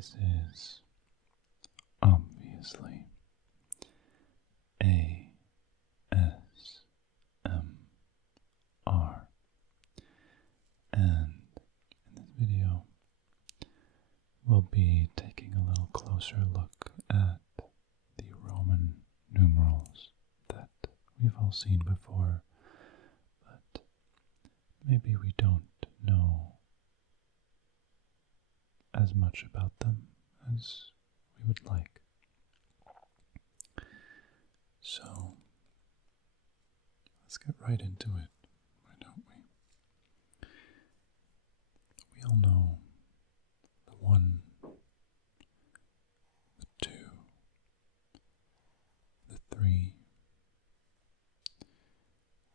This is obviously ASMR, and in this video we'll be taking a little closer look at the Roman numerals that we've all seen before, but maybe we don't know as much about them as we would like. So let's get right into it, why don't we? We all know the 1, the 2, the 3.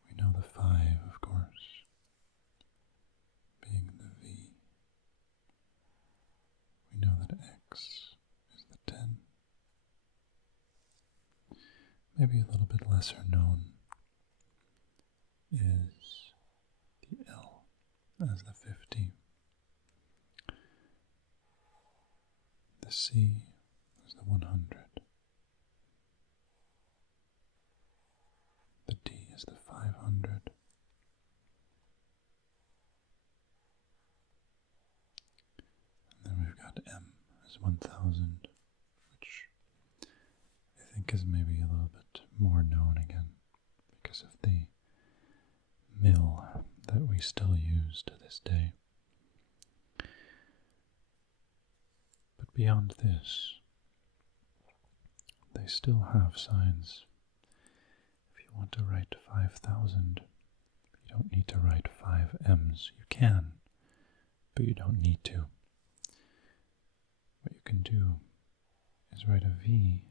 We know the 5, of course, being the V. We know that X is the 10. Maybe a little bit lesser known is the L as the 50. The C is the 100. The D is the 500. And then we've got M as 1000, which I think is maybe a little bit more known again because of the mill that we still use to this day. But beyond this, they still have signs. If you want to write 5000, you don't need to write 5 M's. You can, but you don't need to. What you can do is write a V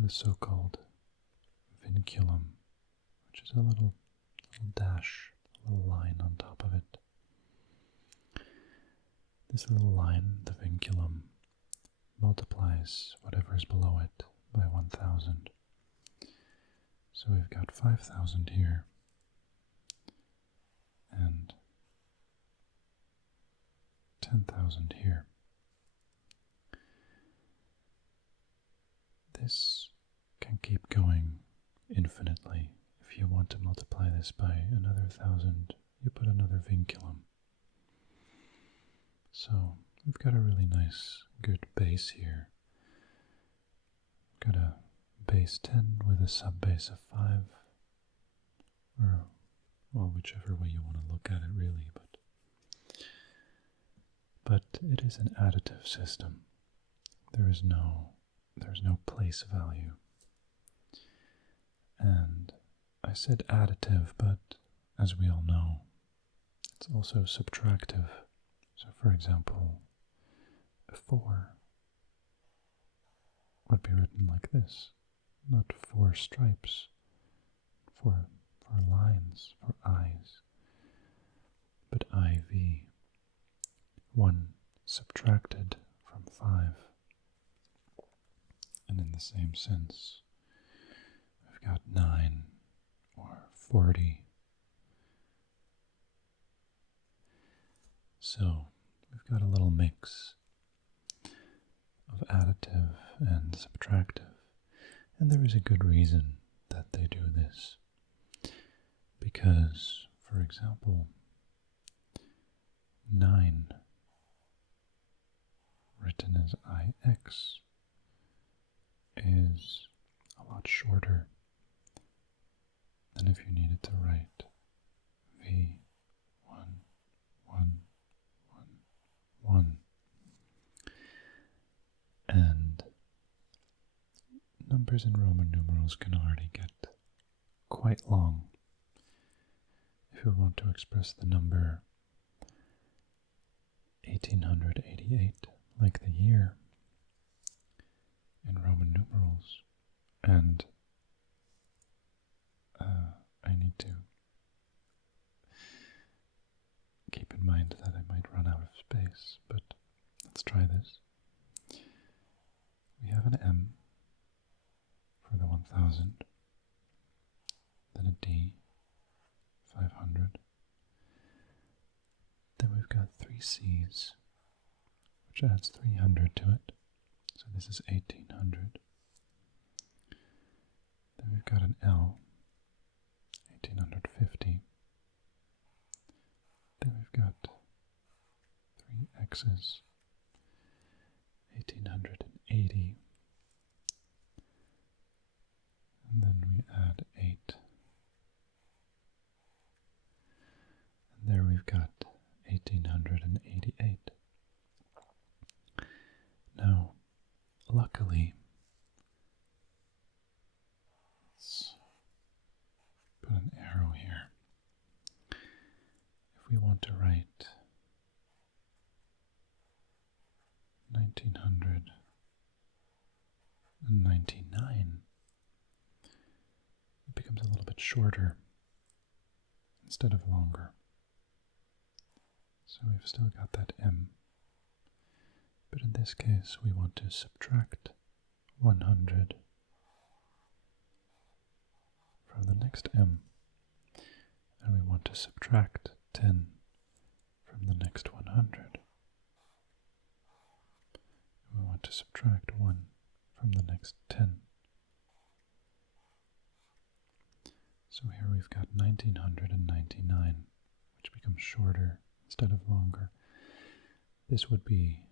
with a so-called vinculum, which is a little dash, a little line on top of it. This little line, the vinculum, multiplies whatever is below it by 1000. So we've got 5000 here, and 10,000 here. This can keep going infinitely. If you want to multiply this by another 1000, you put another vinculum. So we've got a really nice, good base here. We've got a base 10 with a sub-base of 5, or, well, whichever way you want to look at it really, but it is an additive system. There's no place value. And I said additive, but as we all know, it's also subtractive. So for example, a 4 would be written like this, not 4 stripes, for lines, for eyes, but IV, 1 subtracted from 5. And in the same sense, we've got 9 or 40. So we've got a little mix of additive and subtractive, and there is a good reason that they do this. Because, for example, 9 written as IX is a lot shorter than if you needed to write V1, 1, 1, 1. And numbers in Roman numerals can already get quite long. If you want to express the number 1888, like the year, in Roman numerals, and I need to keep in mind that I might run out of space, but let's try this. We have an M for the 1000, then a D, 500, then we've got 3 C's, which adds 300 to it. So this is 1800. Then we've got an L, 1850. Then we've got 3 X's, 1880. And then we add 8. And there we've got 1888. Now, luckily, let's put an arrow here. If we want to write 1999, it becomes a little bit shorter instead of longer. So we've still got that M. But in this case, we want to subtract 100 from the next M. And we want to subtract 10 from the next 100. And we want to subtract 1 from the next 10. So here we've got 1999, which becomes shorter instead of longer. This would be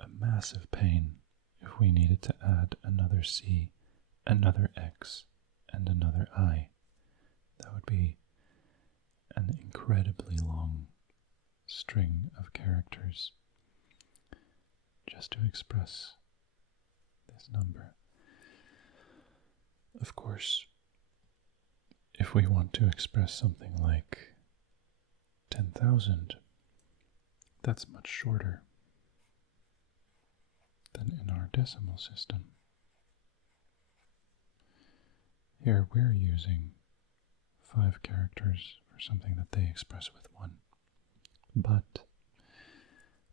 a massive pain if we needed to add another C, another X, and another I. That would be an incredibly long string of characters just to express this number. Of course, if we want to express something like 10,000, that's much shorter than in our decimal system. Here we're using 5 characters for something that they express with 1. But,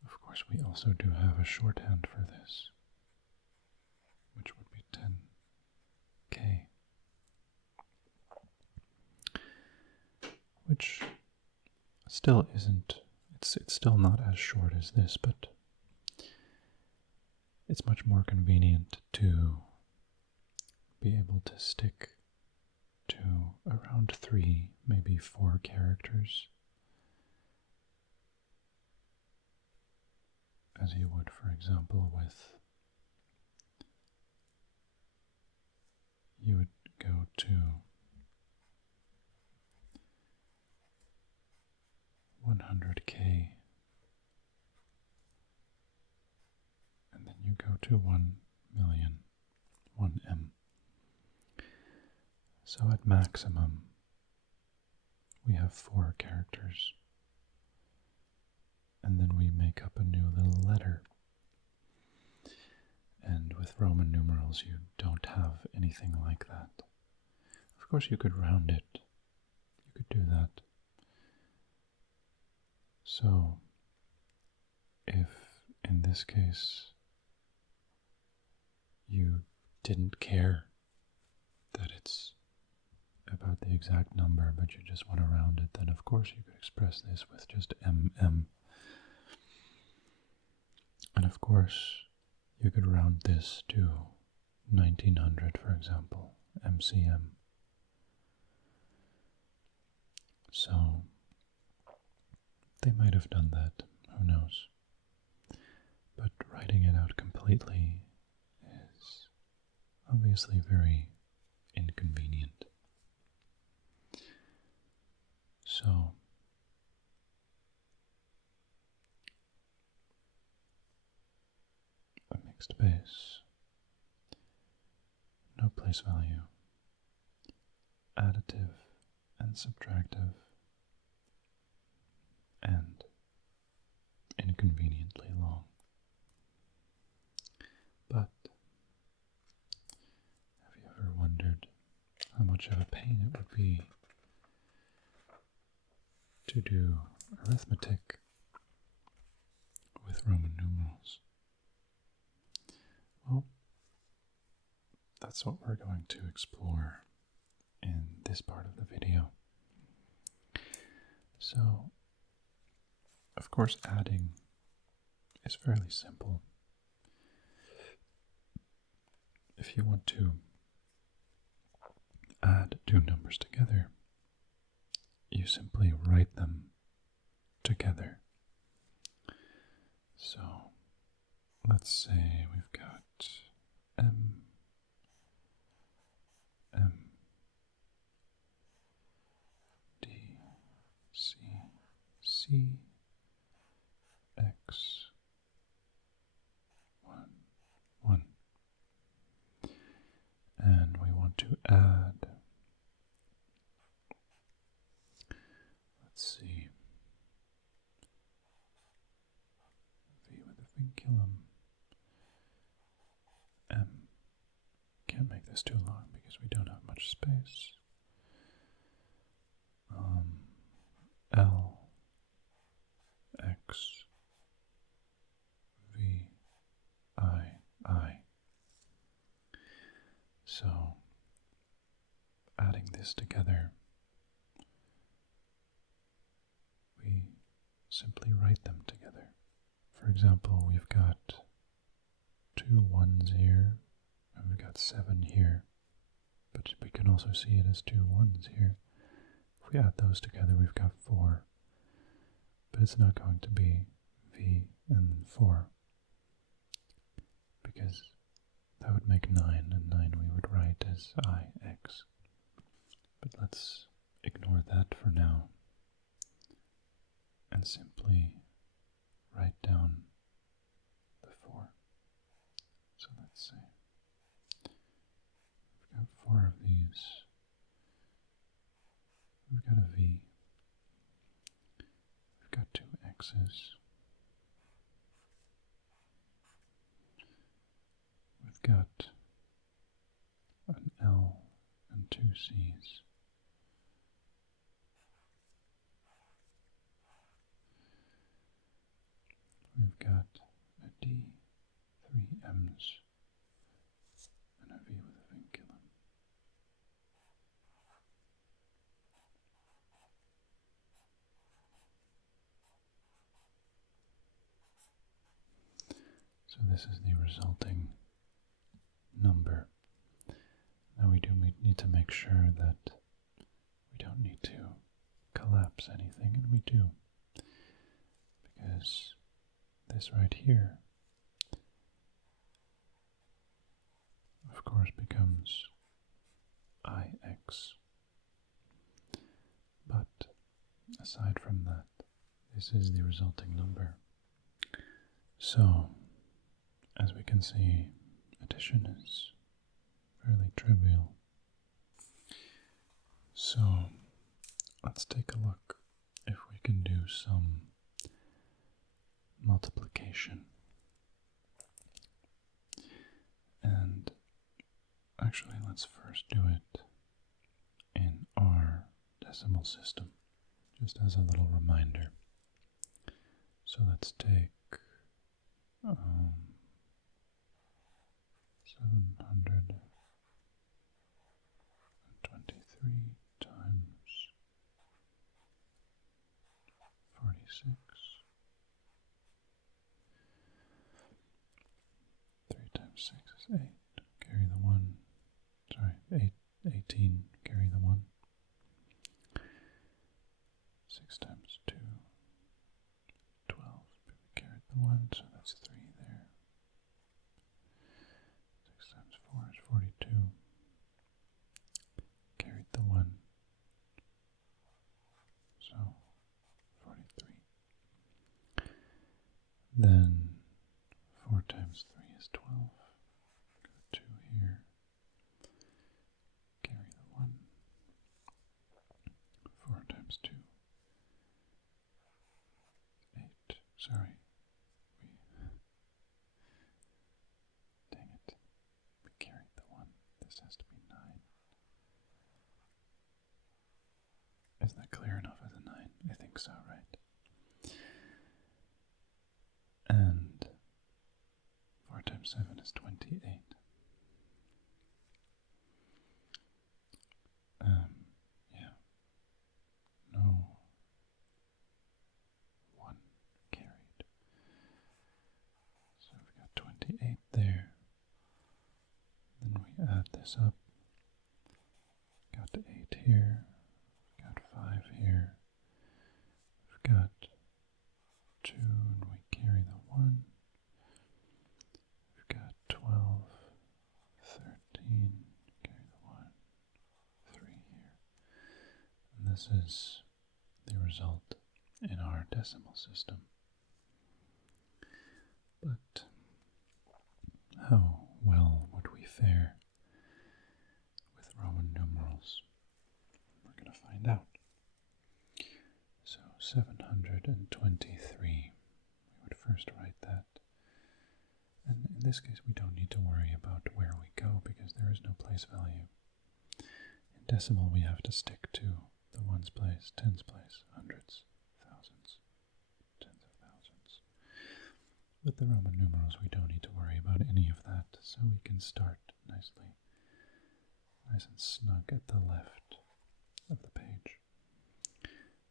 of course, we also do have a shorthand for this, which would be 10K. Which still isn't, it's still not as short as this, but it's much more convenient to be able to stick to around 3, maybe 4 characters, as you would, for example, with, you would go to 100K, and then you go to 1 million, 1M. So at maximum, we have 4 characters, and then we make up a new little letter. And with Roman numerals, you don't have anything like that. Of course, you could round it. You could do that. So, if in this case you didn't care that it's about the exact number, but you just want to round it, then of course you could express this with just MM. And of course, you could round this to 1900, for example, MCM. So, they might have done that, who knows. But writing it out completely is obviously very inconvenient. So, a mixed base, no place value, additive and subtractive, and inconveniently long. But have you ever wondered how much of a pain it would be to do arithmetic with Roman numerals? Well, that's what we're going to explore in this part of the video. So, of course, adding is fairly simple. If you want to add two numbers together, you simply write them together. So let's say we've got M, D, C, C, X, 1, 1. And we want to add, let's see, V with a vinculum, M. Can't make this too long because we don't have much space. L, X, V, I. So, adding this together, we simply write them together. For example, we've got 2 1s here, and we've got 7 here, but we can also see it as 2 1s here. If we add those together, we've got 4, but it's not going to be V and then 4, because that would make 9, and 9 we would write as IX. But let's ignore that for now, and simply write down the 4. So let's say we've got 4 of these. We've got a V. We've got 2 X's. We've got an L and 2 C's. We've got a D, 3 M's, and a V with a vinculum. So this is the resulting number. Now we do need to make sure that we don't need to collapse anything, and we do, because this right here, of course, becomes IX. But aside from that, this is the resulting number. So, as we can see, addition is fairly trivial. So, let's take a look if we can do some multiplication. And actually, let's first do it in our decimal system, just as a little reminder. So let's take 723 times 46. 3 times 6 is 8. Carry the 1. Sorry, 18. Carry the 1. 6 times 2. 12. We carried the 1, so that's 3 there. 6 times 4 is 42. Carried the 1. So 43. Then 4 times 3 is 12. Got 2 here. Carry the 1. 4 times 2. 8. Sorry. Dang it. We carried the 1. This has to be 9. Is that clear enough as a 9? I think so, right? And 4 times 7 is 28. Yeah. No. 1 carried. 28 there. Then we add this up. Got 8 here. Got 5 here. We've got 2 and we carry the 1. We've got 12, 13, carry the 1, 3 here. And this is the result in our decimal system. But how well would we fare with Roman numerals? We're going to find out. So 723, we would first write that. And in this case we don't need to worry about where we go because there is no place value. In decimal we have to stick to the ones place, tens place, hundreds, thousands, tens of thousands. With the Roman numerals we don't need to worry about any of that, so we can start nicely, nice and snug at the left of the page.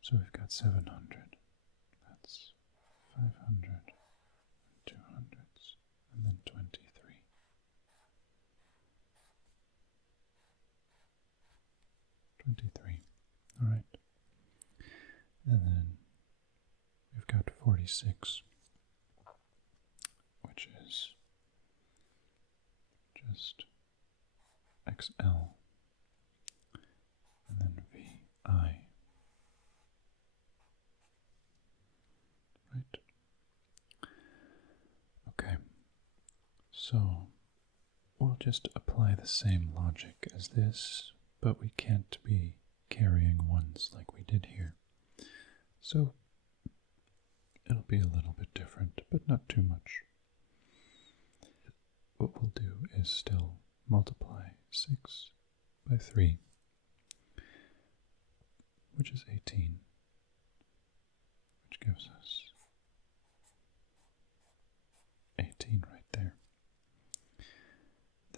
So we've got 700, that's 500, 200s, and then 23. 23, alright. And then we've got 46, which is just XL, and then VI. Right? Okay, so we'll just apply the same logic as this, but we can't be carrying ones like we did here. So it'll be a little bit different, but not too much. What we'll do is still multiply 6 by 3, which is 18, which gives us 18 right there.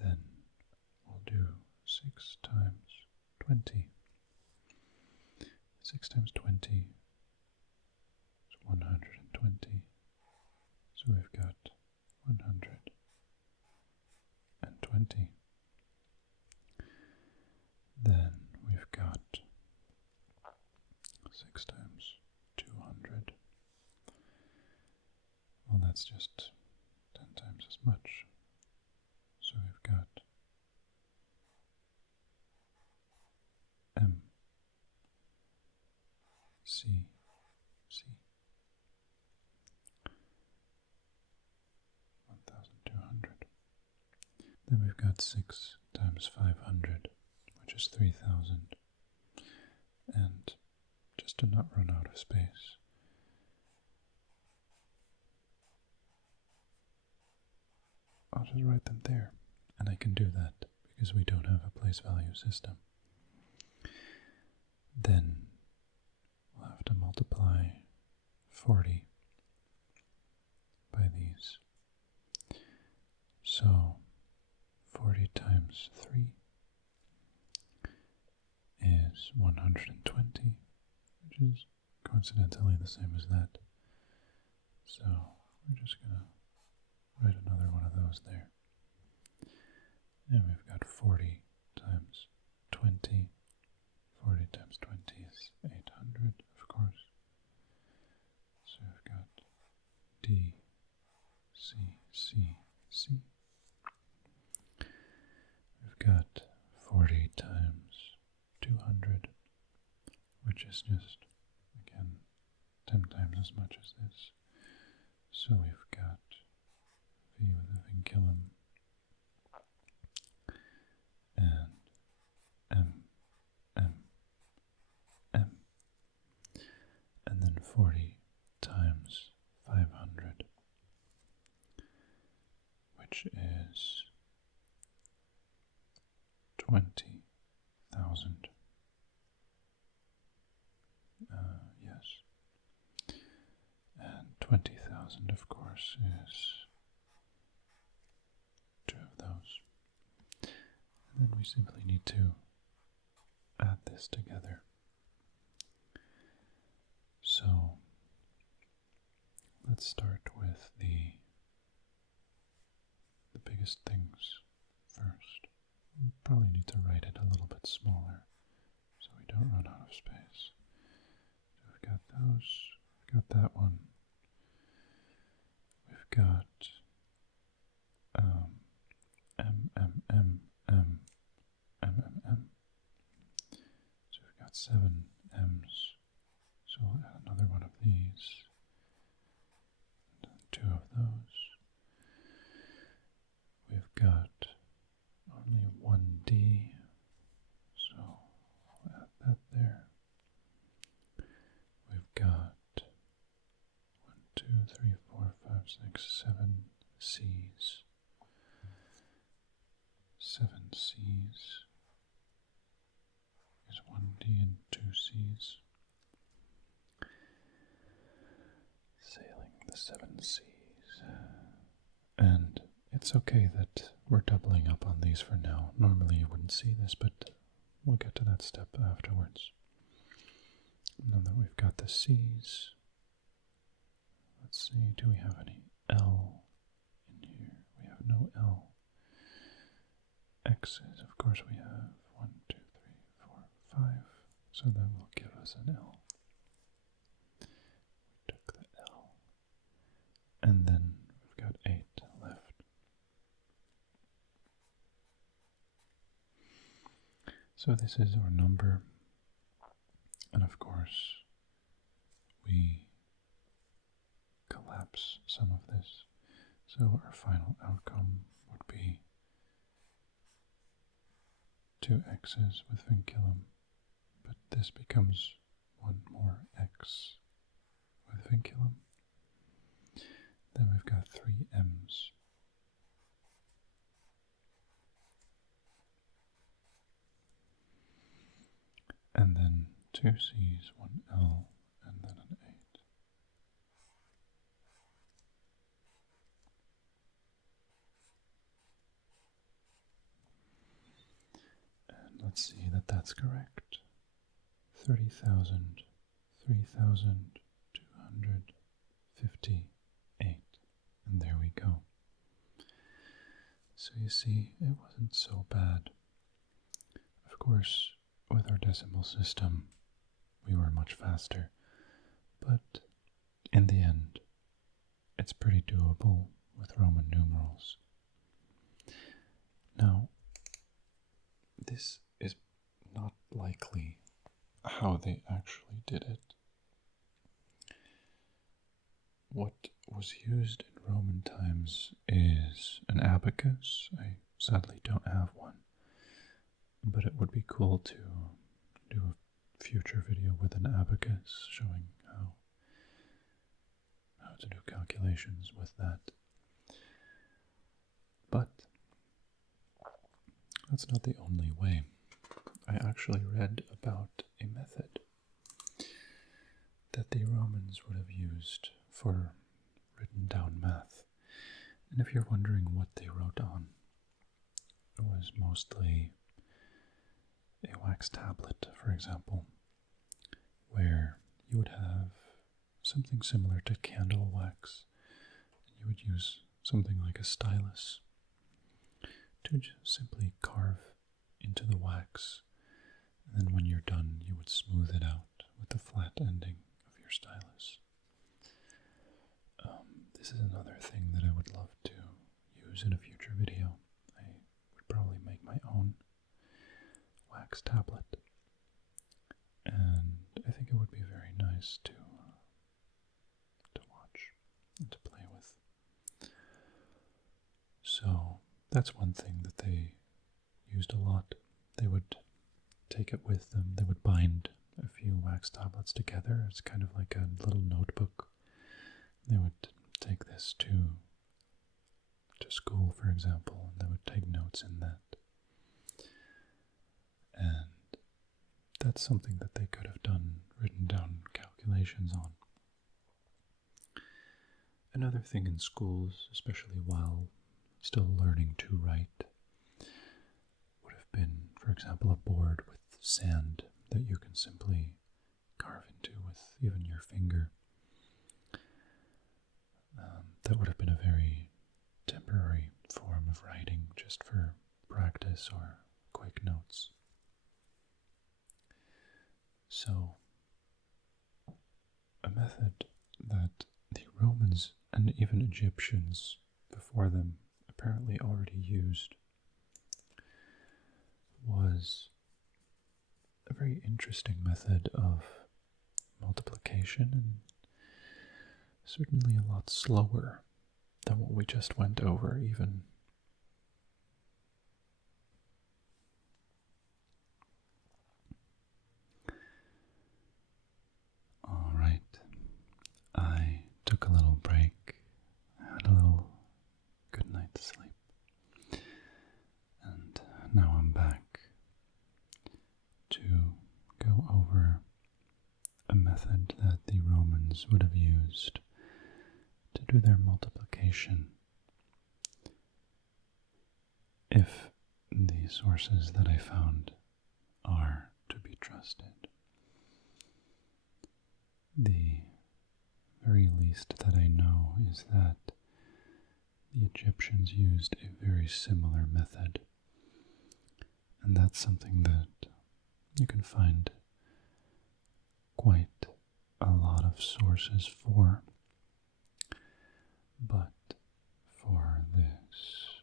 Then we'll do 6 times 20. 6 times 20 is 120. So we've got 120. Then we've got 6 times 200. Well, that's just 10 times as much. So we've got M, C, C, 1,200. Then we've got 6 times 500, which is 3,000. And just to not run out of space, I'll just write them there. And I can do that because we don't have a place value system. Then we'll have to multiply 40 by these. So 40 times 3 is 120, which is coincidentally the same as that. So we're just going to write another one of those there. And we've got 40 times 20. 40 times 20 is 800, of course. So we've got D, C, C, C. We've got 40 times 200, which is just, again, 10 times as much as this. So we've got V with a vinculum and M, M, M, and then 40 times 500, which is 20,000. Yes. And 20,000, of course, is 2 of those. And then we simply need to add this together. So let's start with the biggest things first. We'll probably need to write it a little bit smaller so we don't run out of space. So we've got those, we've got that one. We've got M, M, M, M, M, M, M. So we've got 7 M's. So we'll add another one of these. And then 2 of those. We've got only 1 D. So we'll add that there. We've got 1, 2, 3, 4, 5, 6, 7 C's. 7 C's is 1 D and 2 C's. Sailing the 7 C's. And it's okay that we're doubling up on these for now. Normally you wouldn't see this, but we'll get to that step afterwards. Now that we've got the C's, let's see, do we have any L in here? We have no L. X's, of course we have 1, 2, 3, 4, 5, so that will give us an L. We took the L, and then we've got 8 left. So this is our number, and of course we collapse some of this, so our final outcome would be 2 X's with vinculum, but this becomes 1 more X with vinculum. Then we've got 3 M's. And then 2 C's, 1 L, and then an 8. And let's see that that's correct. 30,000, 3,258. And there we go. So you see, it wasn't so bad. Of course, with our decimal system, we were much faster, but in the end, it's pretty doable with Roman numerals. Now, this is not likely how they actually did it. What was used in Roman times is an abacus. I sadly don't have one, but it would be cool to do a future video with an abacus showing how to do calculations with that. But that's not the only way. I actually read about a method that the Romans would have used for written down math. And if you're wondering what they wrote on, it was mostly a wax tablet, for example, where you would have something similar to candle wax, and you would use something like a stylus to just simply carve into the wax, and then when you're done, you would smooth it out with the flat ending of your stylus. This is another thing that I would love to use in a future video. I would probably make my own wax tablet, and I think it would be very nice to watch and to play with. So that's one thing that they used a lot. They would take it with them. They would bind a few wax tablets together. It's kind of like a little notebook. They would take this to school, for example, and they would take notes in that. And that's something that they could have written down calculations on. Another thing in schools, especially while still learning to write, would have been, for example, a board with sand that you can simply carve into with even your finger. That would have been a very temporary form of of writing just for practice or quick notes. So, a method that the Romans and even Egyptians before them apparently already used was a very interesting method of multiplication, and certainly a lot slower than what we just went over even. Alright, I took a little break, had a little good night's sleep, and now I'm back to go over a method that the Romans would have used to do their multiplication, if the sources that I found are to be trusted. The very least that I know is that the Egyptians used a very similar method, and that's something that you can find quite a lot of sources for, but for this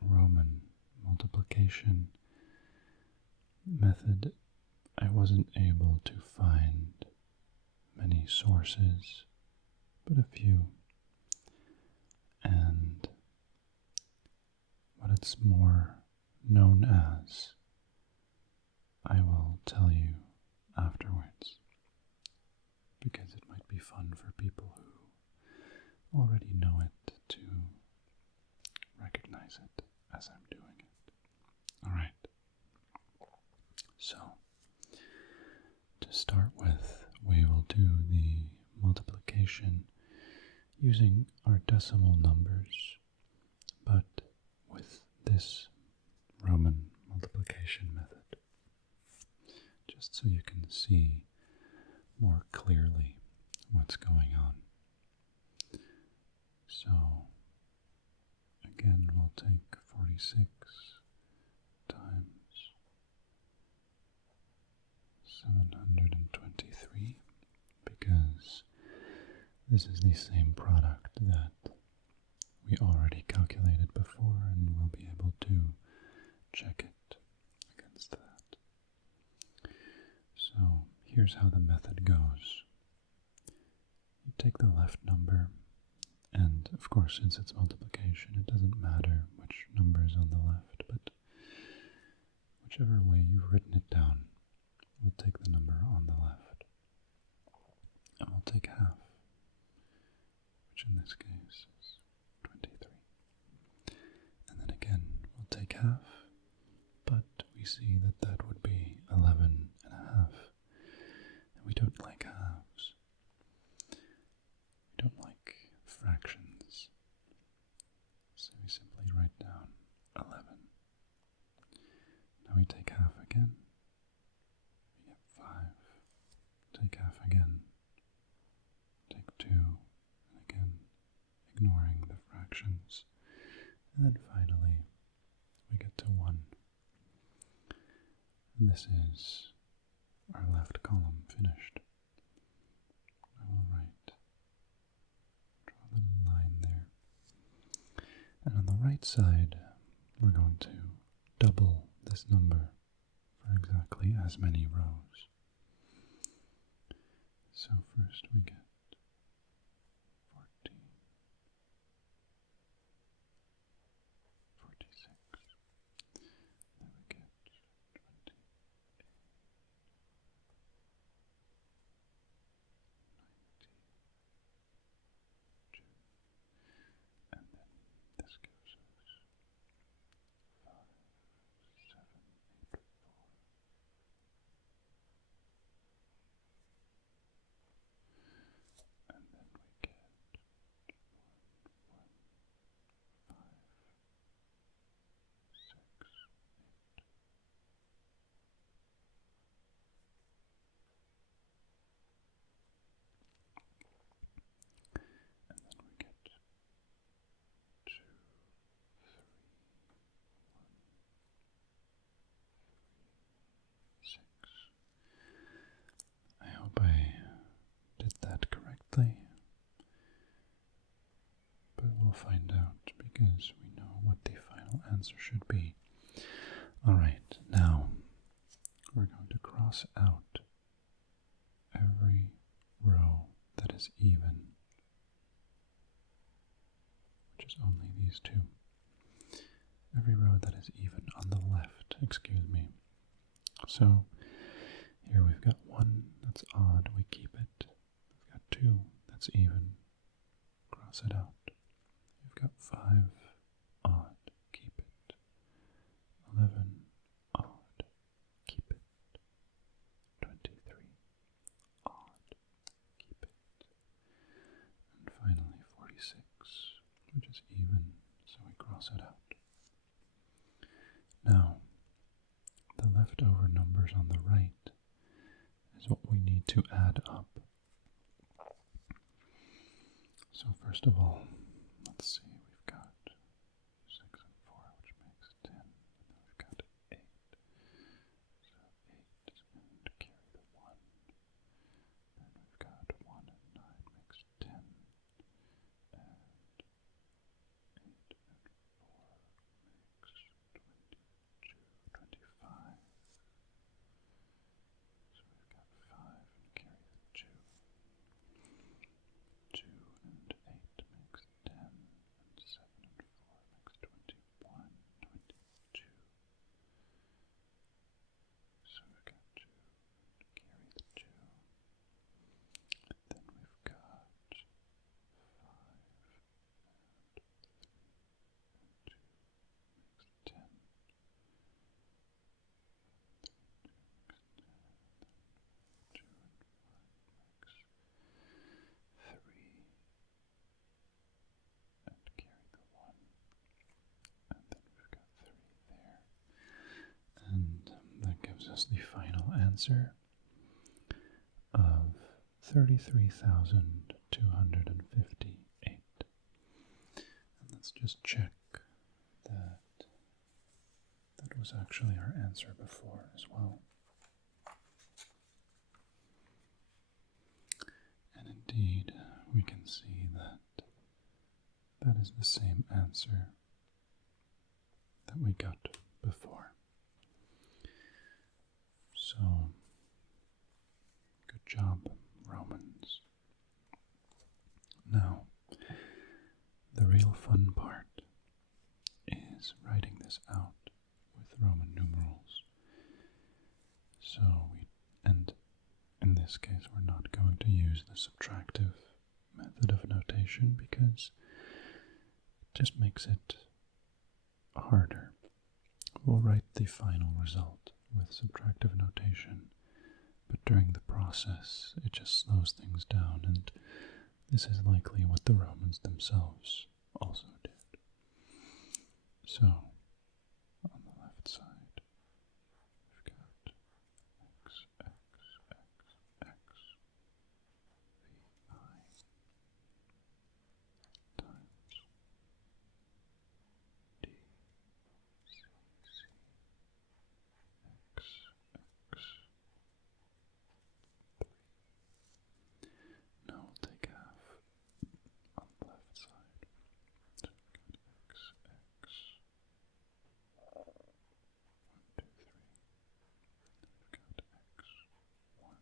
Roman multiplication method, I wasn't able to find many sources, but a few, and what it's more known as, I will tell you afterwards, because it might be fun for people who already know it to recognize it as I'm doing it. Alright, so to start with, we will do the multiplication using our decimal numbers, but with this Roman multiplication method, just so you can see more clearly what's going on. So, again, we'll take 46 times 723, because this is the same product that we already calculated before, and we'll be able to check it against that. So here's how the method goes. You take the left number, and of course, since it's multiplication, it doesn't matter which number is on the left, but whichever way you've written it down, we'll take the number on the left, and we'll take half, which in this case is 23. And then again, we'll take half, but we see that that would be 11 and a half, and we don't like halves. We don't like fractions, so we simply write down 11. Now we take half again, we get 5, take half again, take 2, and again, ignoring the fractions, and then finally we get to 1. And this is our left column finished. I will draw a little line there. And on the right side, we're going to double this number for exactly as many rows. So first we get 14, 46, then we get 28, 92, and then this gives us 5, 7, 8, 4. but we'll find out because we know what the final answer should be. Alright, now we're going to cross out every row that is even, which is only these two. Every row that is even on the left, excuse me. So here we've got 1 that's odd, we keep it. We've got 2 that's even, cross it out. We've got 5 odd, keep it. 11 odd, keep it. 23 odd, keep it. And finally 46, which is even, so we cross it out. Now, the leftover numbers on the right is what we need to add up. So first of all, let's see, we've got 6 and 4, which makes 10, and then we've got 8. So 8 is going to carry the 1. Then we've got 1 and 9 makes 10, and 8 and 4 makes 22, 25. So we've got 5 and carry the 2. 2 and 8 makes 10, and 7 and 4 makes 21, 22. So we've got 2 and carry the 2. And then we've got 5 and 3 and 2 makes 10. 2 and 1 makes 3, and carry the 1, and then we've got 3 there, and that gives us the final answer of 33,258. And let's just check that that was actually our answer before as well. And indeed, we can see that that is the same answer that we got before. So, good job, Romans. Now, the real fun part is writing this out with Roman numerals. So and in this case we're not going to use the subtractive method of notation because it just makes it harder. We'll write the final result with subtractive notation, but during the process it just slows things down, and this is likely what the Romans themselves also did. So, on the left side, we've got x, x, x, x, vi times d, c, c, x, x, 3. Now we'll take half on the left side. So we've got x, x, 1, 2, 3. Then we've got x, 1,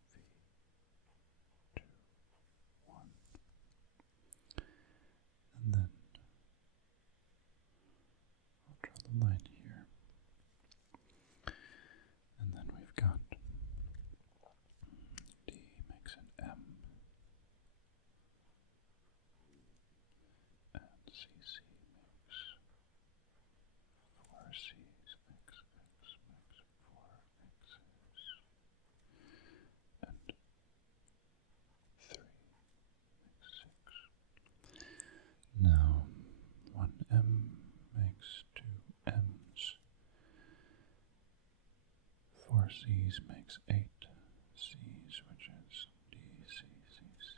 v, 2, 1. And then I'll draw the line here. And then we've got D makes an M, and CC makes 4 C's, X, X makes 4 X's, and 3 makes 6. Now, 1M makes 2 M's, 4 C's makes 8 C's, which is D, C, C, C.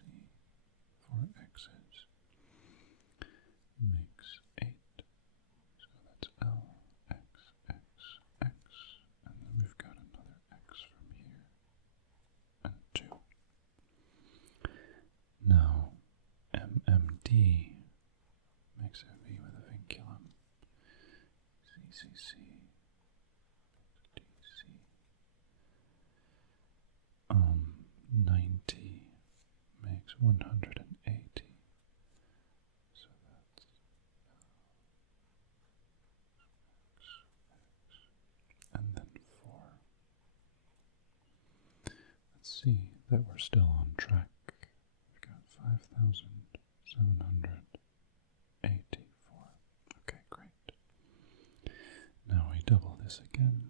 4 X's makes 8, so that's L, X, X, X, and then we've got another X from here, and 2. Now, MM DCC, DC, 90 makes 180, so that's and then 4. Let's see that we're still on track. We've got 5,784. Okay, great. Now we double this again.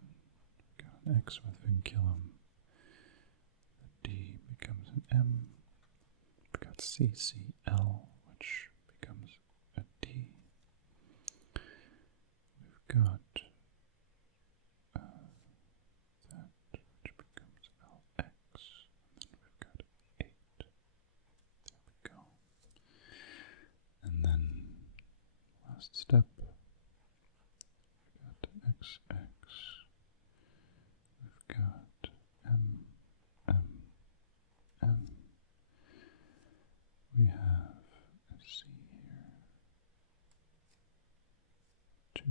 We've got an X with vinculum. The D becomes an M. We've got CCL, which becomes a D. We've got that, which becomes LX. And then we've got 8. There we go. And then last step, we've got XX. We've got M, M, M. We have a C here, 2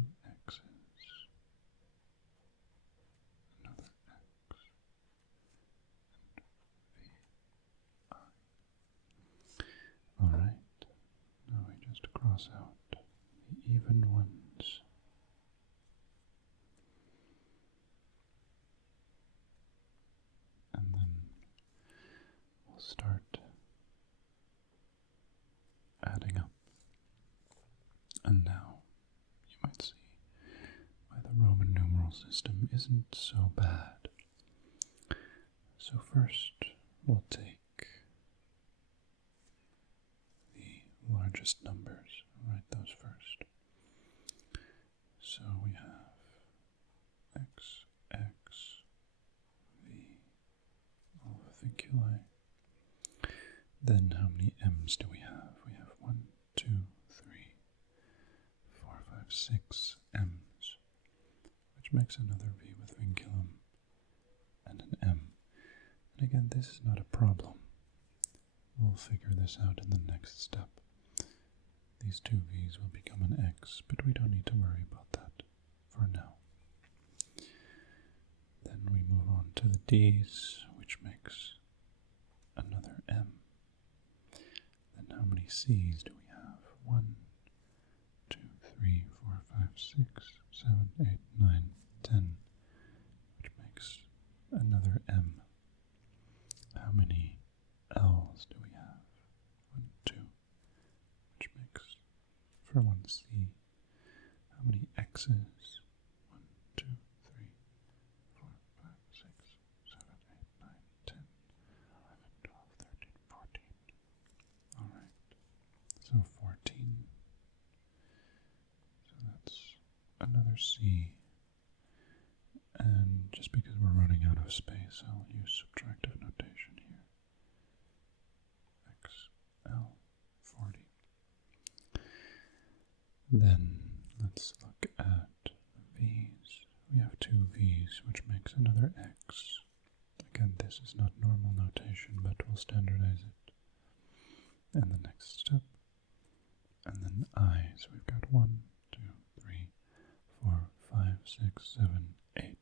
X's, another X, and V, I. Alright, now we just cross out the even ones. And then we'll start adding up. And now you might see why the Roman numeral system isn't so bad. So first we'll take the largest numbers and write those first. So we have X, X, V, all the vinculi. Then how many M's do we have? We have 1, 2, 3, 4, 5, 6 M's, which makes another V with vinculum and an M. And again, this is not a problem. We'll figure this out in the next step. These 2 V's will become an X, but we don't need to worry about that for now. Then we move on to the D's, which makes another M. Then how many C's do we have? 1, 2, 3, 4, 5, 6, 7, 8, 9, 10, which makes another M. How many L's do we have? 1, 2, which makes for 1 C. How many X's? 1, 2, 3, 4, 5, 6, 7, 8, 9, 10, 11, 12, 13, 14. Alright, so 14. So that's another C. And just because we're running out of space, I'll use subtractive notation here. X, L, 40. Then let's look at the V's. We have 2 V's, which makes another X. Again, this is not normal notation, but we'll standardize it. And the next step. And then I. So we've got 1, 2, 3, 4, 5, 6, 7, 8.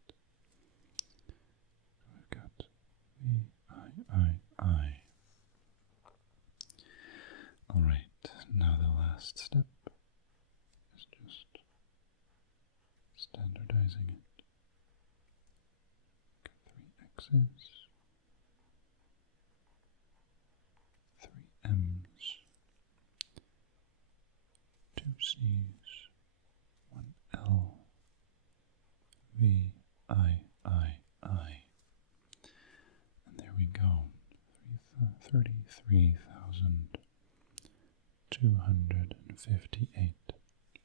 So we've got V, I. Alright, now the last step is just standardizing it. Got 3 X's, 3 M's, 2 C's, 1 L, V, I. And there we go, 33,258.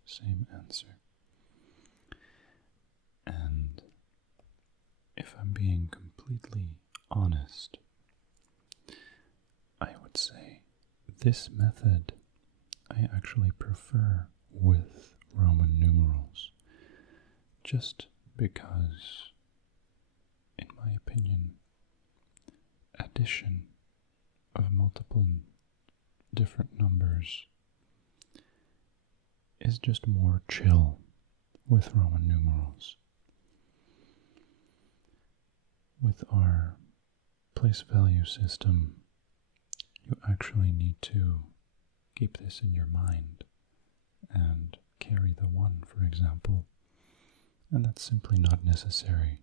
Same answer. And if I'm being completely honest, I would say this method I actually prefer with Roman numerals, just because, in my opinion, addition of multiple different numbers is just more chill with Roman numerals. With our place value system, you actually need to keep this in your mind and carry the 1, for example, and that's simply not necessary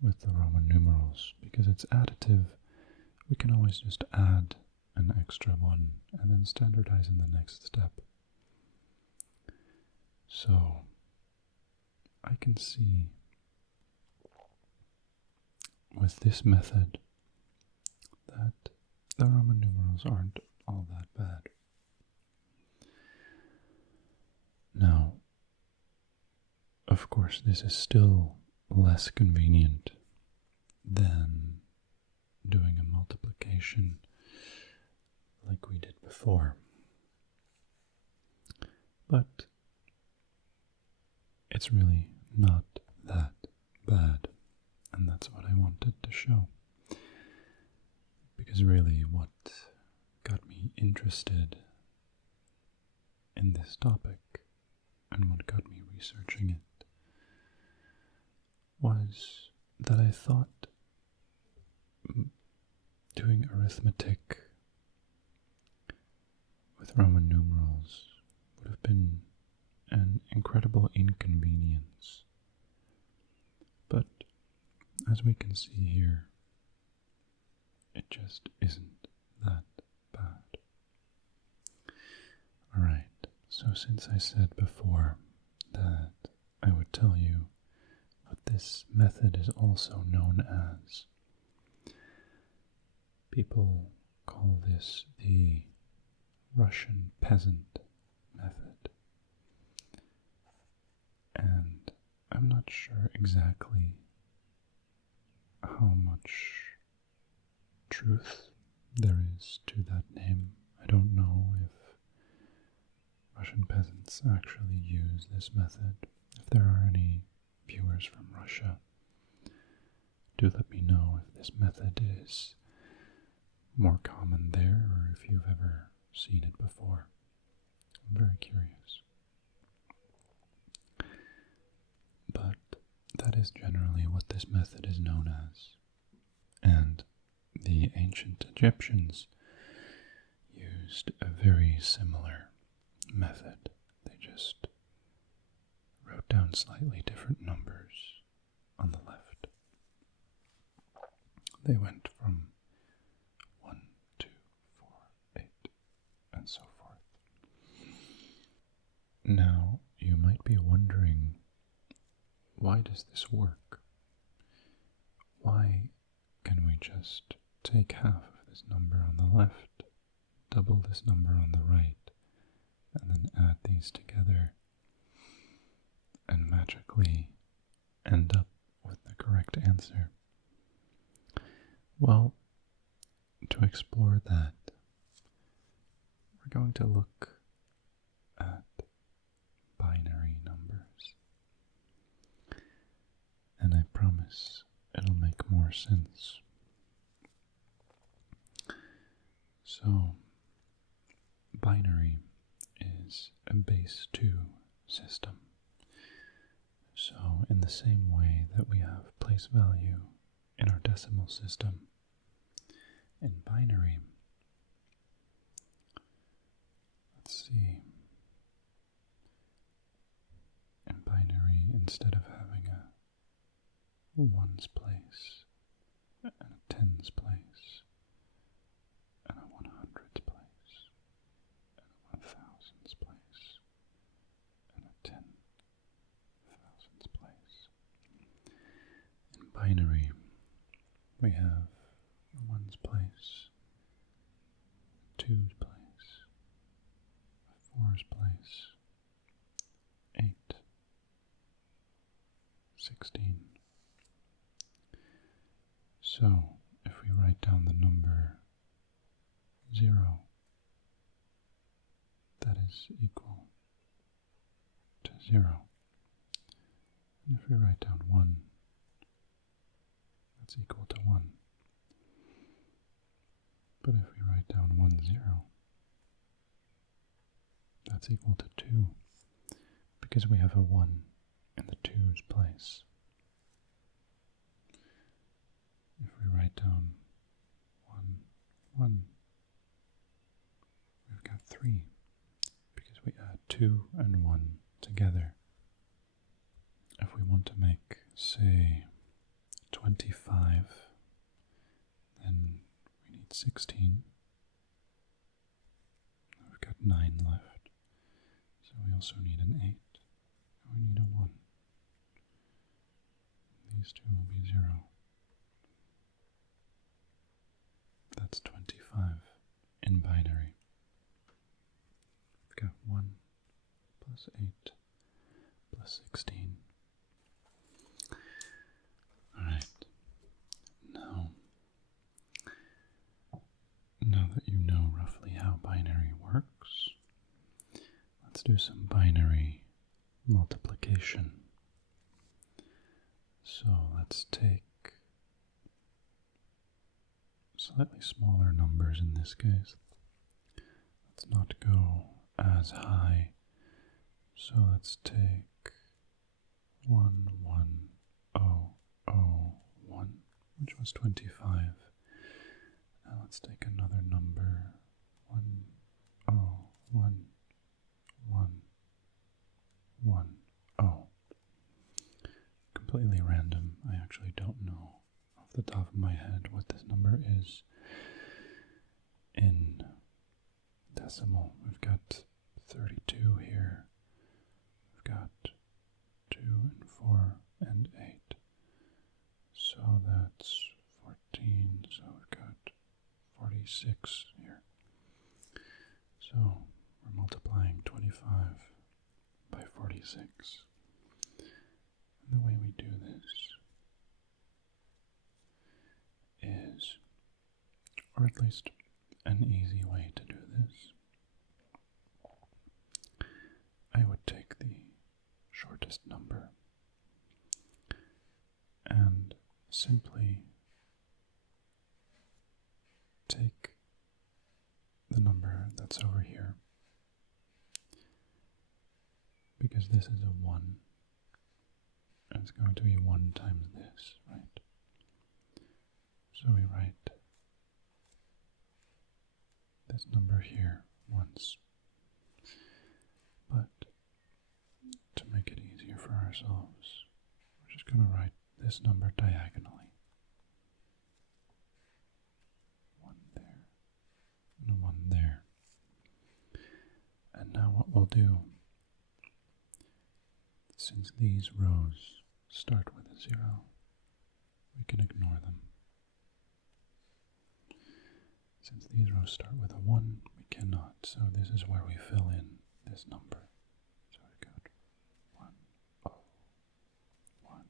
with the Roman numerals because it's additive. We can always just add an extra 1 and then standardize in the next step. So I can see with this method that the Roman numerals aren't all that bad. Now, of course, this is still less convenient than doing a multiplication like we did before. But it's really not that bad, and that's what I wanted to show. Because really what got me interested in this topic and what got me researching it was that I thought doing arithmetic with Roman numerals would have been an incredible inconvenience. But as we can see here, it just isn't that bad. Alright, so since I said before that I would tell you what this method is also known as, people call this the Russian peasant method. And I'm not sure exactly how much truth there is to that name. I don't know if Russian peasants actually use this method. If there are any viewers from Russia, do let me know if this method is more common there or if you've ever seen it before. I'm very curious. But that is generally what this method is known as. And the ancient Egyptians used a very similar method. They just wrote down slightly different numbers on the left. They went from 1, 2, 4, 8, and so forth. Now, you might be wondering, why does this work? Why can we just take half of this number on the left, double this number on the right, and then add these together and magically end up with the correct answer? Well, to explore that, we're going to look at binary numbers. And I promise it'll make more sense. So, binary is a base 2 system. So, in the same way that we have place value in our decimal system, in binary, let's see, in binary, instead of having a ones place, and a tens place, and a 100s place, and a 1000s place, and a 10,000s place. In binary, we have a ones place, a twos place, a fours place, 8, 16. So, if we write down the number 0, that is equal to 0. And if we write down 1, that's equal to 1. But if we write down 1, 0, that's equal to 2, because we have a 1 in the 2's place. If we write down 1, 1, we've got 3, because we add 2 and 1 together. If we want to make, say, 25, then we need 16. We've got 9 left, so we also need an 8, and we need a 1. These two will be 0. That's 25 in binary. We've got 1 plus 8 plus 16. Alright, now that you know roughly how binary works, let's do some binary multiplication. So let's take slightly smaller numbers in this case. Let's not go as high. So let's take 1, 1, 0, 0, 1, which was 25. Now let's take another number, 1, 0, 1, 1, 1, 0. Completely random. I actually don't know off the top of my head what this number is in decimal. We've got 32 here. We've got 2 and 4 and 8. So that's 14. So we've got 46 here. So we're multiplying 25 by 46. And the way we do this is, or at least an easy way to do this, I would take the shortest number and simply take the number that's over here, because this is a 1, and it's going to be 1 times this, right? So we write this number here once, but to make it easier for ourselves, we're just going to write this number diagonally. 1 there, and 1 there. And now what we'll do, since these rows start with a 0, we can ignore them. Since these rows start with a 1, we cannot, so this is where we fill in this number. So we've got 1, 0, 1,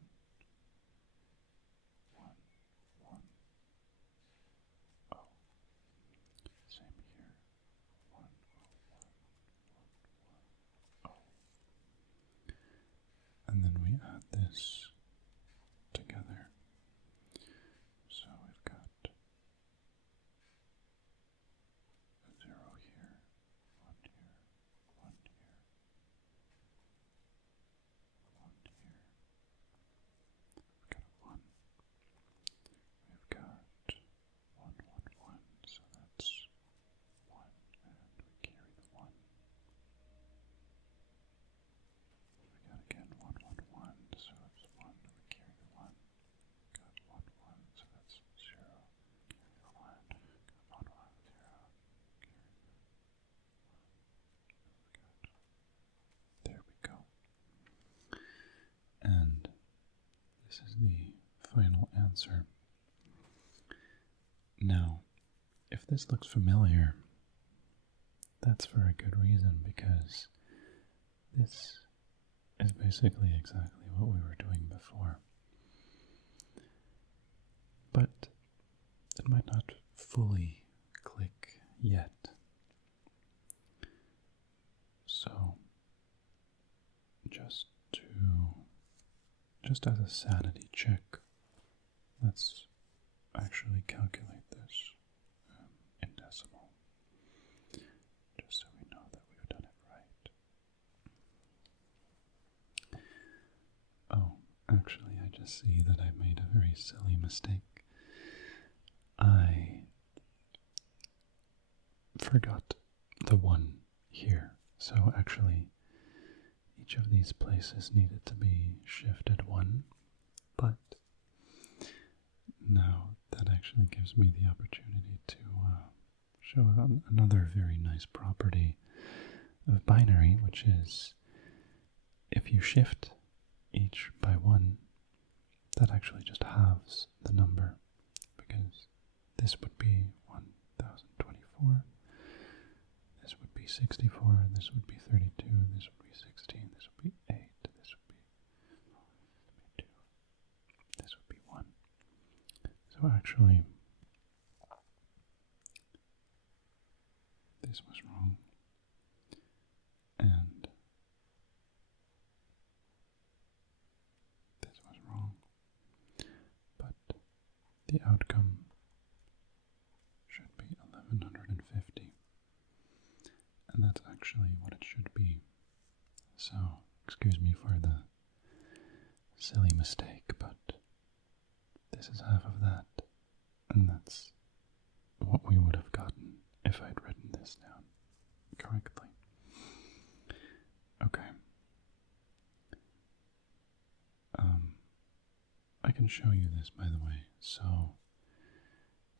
1, 1, 0. Same here. 1, 0, 1, 1, 1, 0. And then we add this together. So we've got a 0 here, 1 here, 1 here, 1 here. We've got a 1. We've got 1, 1, 1, so that's 1, and we carry the 1. We got again 1, 1, 1, so it's 1, and we carry the 1. Got 1, 1, so that's 0. Carry the 1. Got 1, 1, 0. There we go. And this is the final answer. Now, if this looks familiar, that's for a good reason, because this is basically exactly what we were doing before. But it might not fully click yet. So, just as a sanity check, let's actually calculate this in decimal, just so we know that we've done it right. Actually, I just see that I made a very silly mistake. I forgot the 1 here. So actually, each of these places needed to be shifted 1, but now that actually gives me the opportunity to show another very nice property of binary, which is if you shift each by 1, that actually just halves the number, because this would be 1024, this would be 64, this would be 32, this would be 16, this would be 8, this would be 2, this would be 1. So actually, this was wrong, and this was wrong, but the outcome should be 1150, and that's actually what it should be. So, excuse me for the silly mistake, but this is half of that, and that's what we would have gotten if I'd written this down correctly. Okay. I can show you this, by the way. So,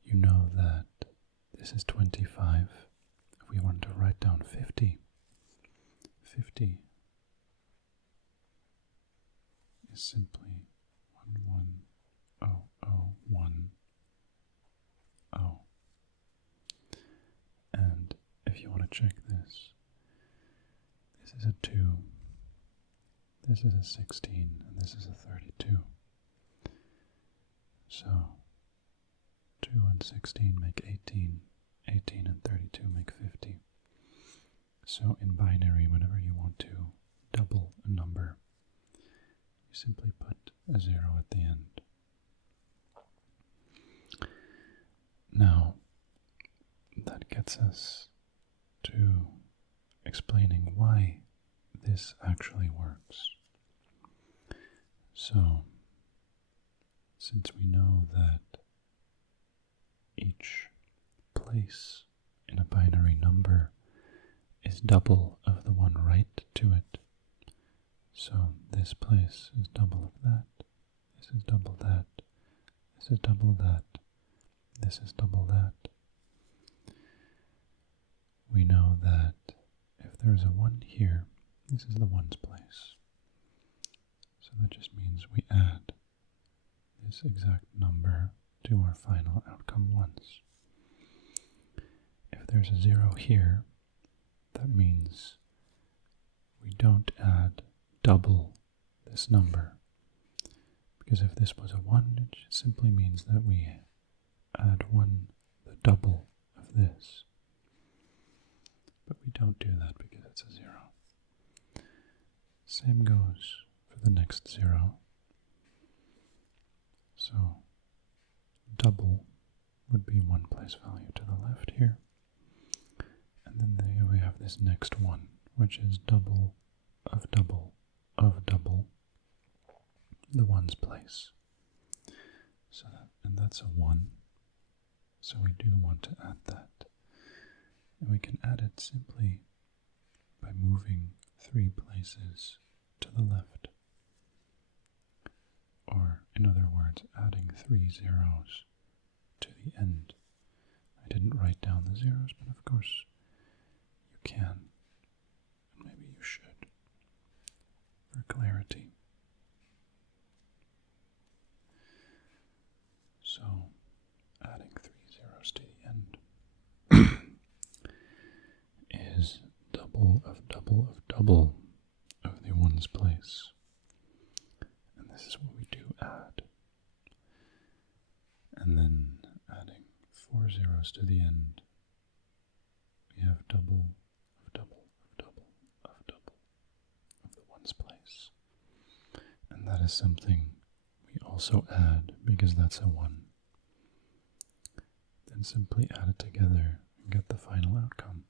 you know that this is 25. If we wanted to write down 50, 50 is simply 11001. And if you want to check this, this is a 2, this is a 16, and this is a 32. So 2 and 16 make 18, 18 and 32 make 50. So in binary, whenever you want to double a number, you simply put a 0 at the end. Now, that gets us to explaining why this actually works. So, since we know that each place in a binary number is double of the one right to it, so this place is double of that, this is double that, this is double that, this is double that. We know that if there's a 1 here, this is the ones place. So that just means we add this exact number to our final outcome once. If there's a 0 here, that means we don't add double this number. Because if this was a 1, it simply means that we add 1, the double of this. But we don't do that because it's a 0. Same goes for the next 0. So double would be 1 place value to the left here. And then there we have this next 1, which is double of double of double, the ones place. So and that's a 1. So we do want to add that. And we can add it simply by moving 3 places to the left. Or, in other words, adding 3 zeros to the end. I didn't write down the zeros, but of course you can. And maybe you should, for clarity. So, adding 3 zeros to the end is double of double of double of the ones place. And this is what we do add. And then adding 4 zeros to the end, we have double of double of double of double of the ones place. And that is something we also add because that's a 1. Then simply add it together and get the final outcome.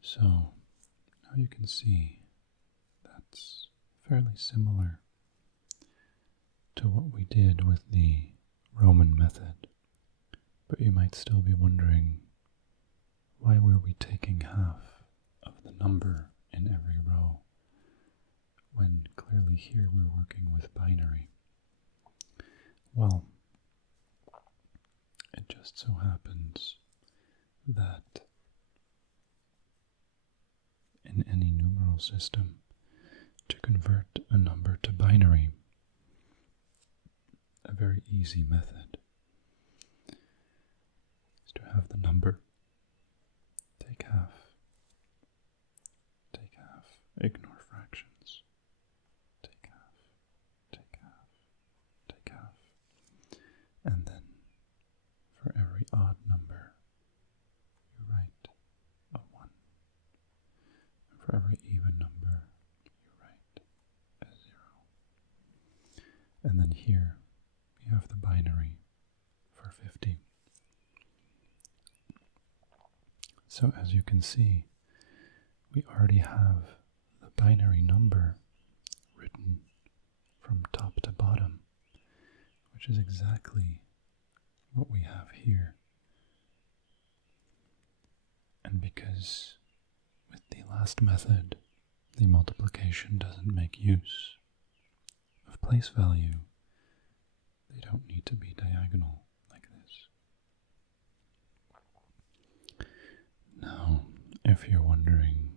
So now you can see that's fairly similar to what we did with the Roman method, but you might still be wondering, why were we taking half of the number in every row when clearly here we're working with binary? Well, it just so happens that in any numeral system, to convert a number to binary, a very easy method is to have the number take half, ignore fractions, take half, take half, and then for every odd number you write a 1, and for every even number you write a 0, and then here we have the binary for 50. So as you can see, we already have the binary number written from top to bottom, which is exactly what we have here. And because with the last method, the multiplication doesn't make use of place value, they don't need to be diagonal like this. Now, if you're wondering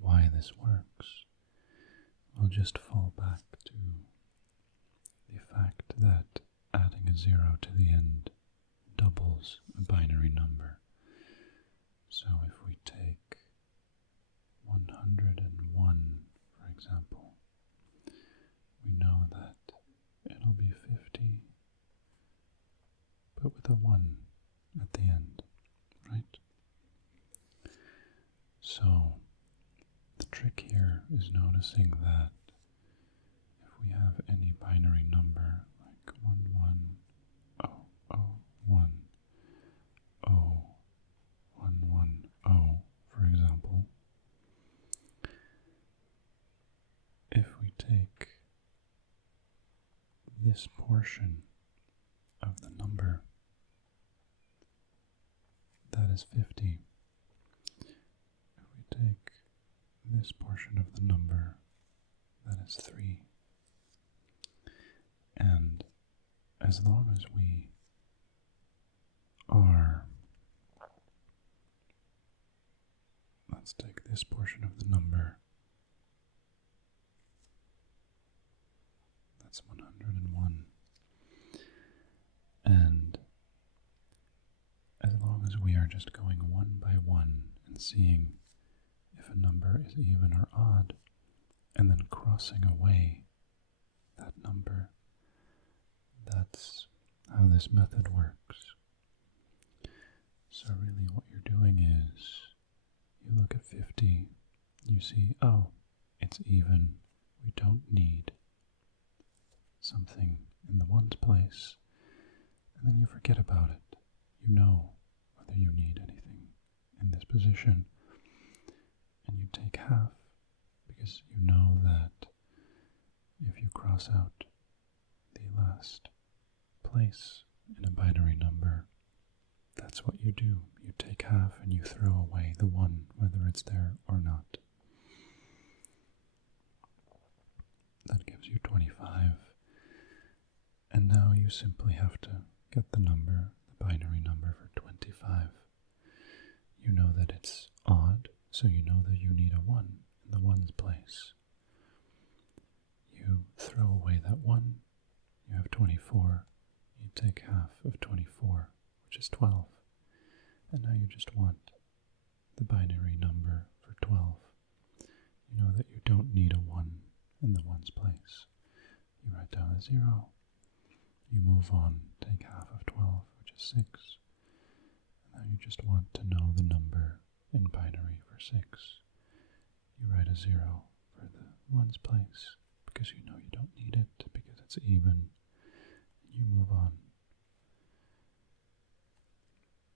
why this works, we'll just fall back to the fact that adding a 0 to the end doubles a binary number. So if we take 101, for example, we know that it'll be 50, but with a 1 at the end, right? So the trick here is noticing that if we have any binary number like 11010, for example, if we take this portion of the number, that is 50. If we take this portion of the number, that is 3. And as long as we are, let's take this portion of the number, that's 101. And as long as we are just going one by one and seeing if a number is even or odd, and then crossing away that number, that's how this method works. So really what you're doing is, you look at 50, you see, oh, it's even, we don't need something in the ones place, and then you forget about it. You know whether you need anything in this position, and you take half, because you know that if you cross out the last place in a binary number, that's what you do. You take half and you throw away the 1, whether it's there or not. That gives you 25. And now you simply have to get the number, the binary number for 25. You know that it's odd, so you know that you need a 1 in the ones place. You throw away that 1, you have 24. You take half of 24, which is 12. And now you just want the binary number for 12. You know that you don't need a 1 in the ones place. You write down a 0. You move on, take half of 12, which is 6. And now you just want to know the number in binary for 6. You write a 0 for the ones place, because you know you don't need it, because it's even. You move on.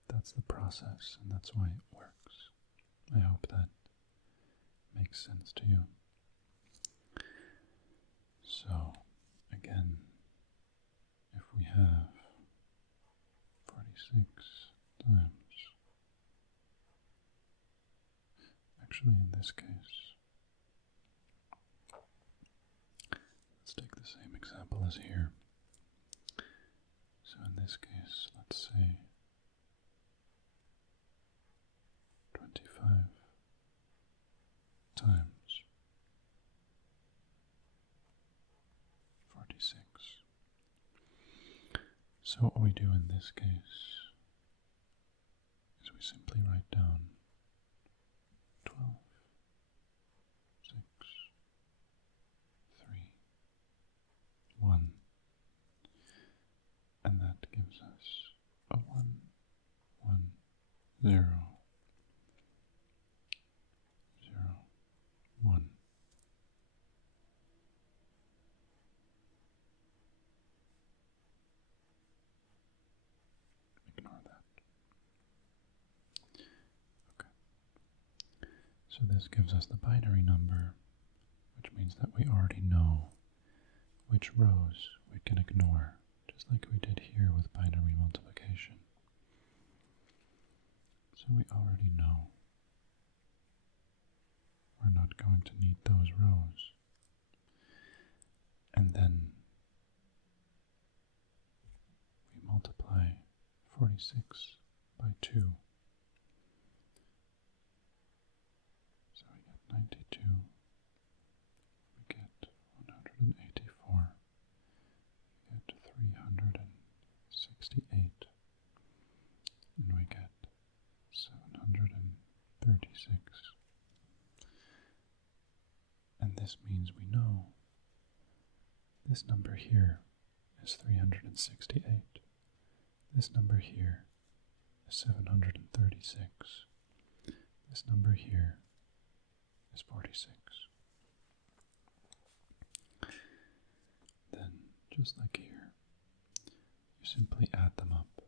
That's the process, and that's why it works. I hope that makes sense to you. So, again, if we have 46 times, actually in this case, let's take the same example as here. So in this case, let's say 25 times 46. So what we do in this case is we simply write down 12, 6, 3, 1, and that gives us a 1, 1, 0, 0, 1. Ignore that. Okay. So this gives us the binary number, which means that we already know which rows we can ignore, just like we did here with binary multiplication. So we already know we're not going to need those rows. And then we multiply 46 by 2. So we get 92, we get 184, we get 368, and we get 736. And this means we know this number here is 368. This number here is 736. This number here is 46. Then, just like here, you simply add them up,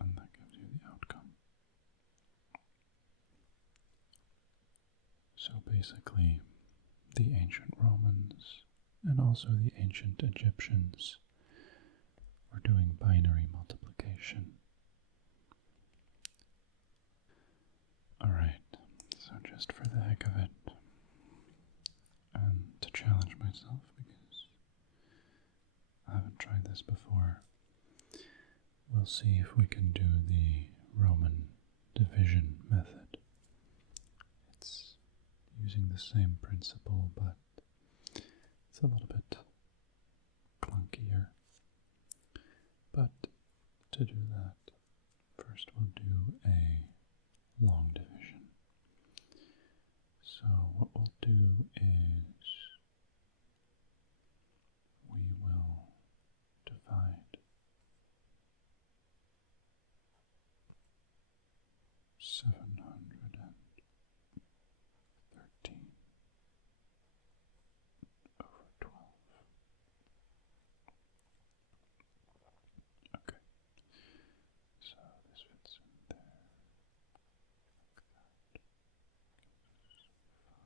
and that gives you the outcome. So basically, the ancient Romans and also the ancient Egyptians were doing binary multiplication. Alright, so just for the heck of it, and to challenge myself because I haven't tried this before, we'll see if we can do the Roman division method. It's using the same principle, but it's a little bit clunkier. But to do that, first we'll do a long division. So what we'll do is we will divide 713 over 12. Okay, so this fits in there like that. 5.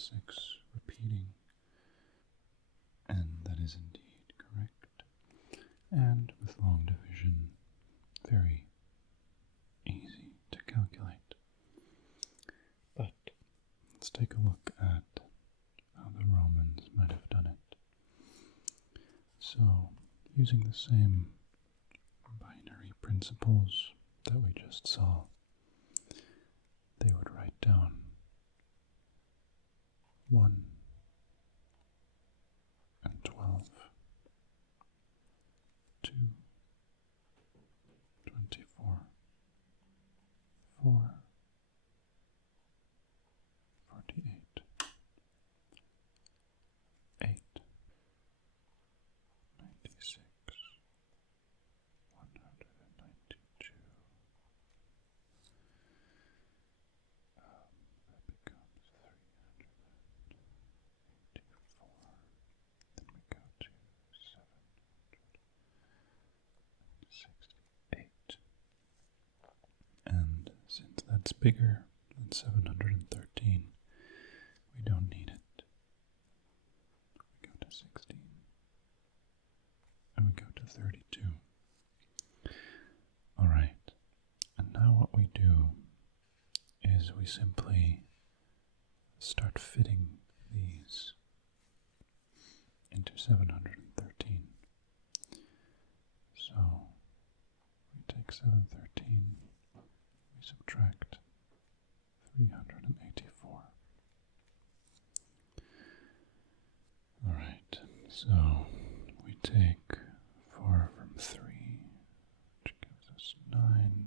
6 repeating, and that is indeed correct. And with long division, very easy to calculate. But let's take a look at how the Romans might have done it. So, using the same binary principles that we just saw, they would write down 1 and 12, 2, 24, 4, 48, 8, 96, 192. That becomes 384. Then we go to 768. And since that's bigger than 713, we don't need it. We go to 16. And we go to 32. Alright, and now what we do is we simply start fitting these into 713. So we take 713, we subtract 384. Alright, so we take 4 from 3, which gives us 9,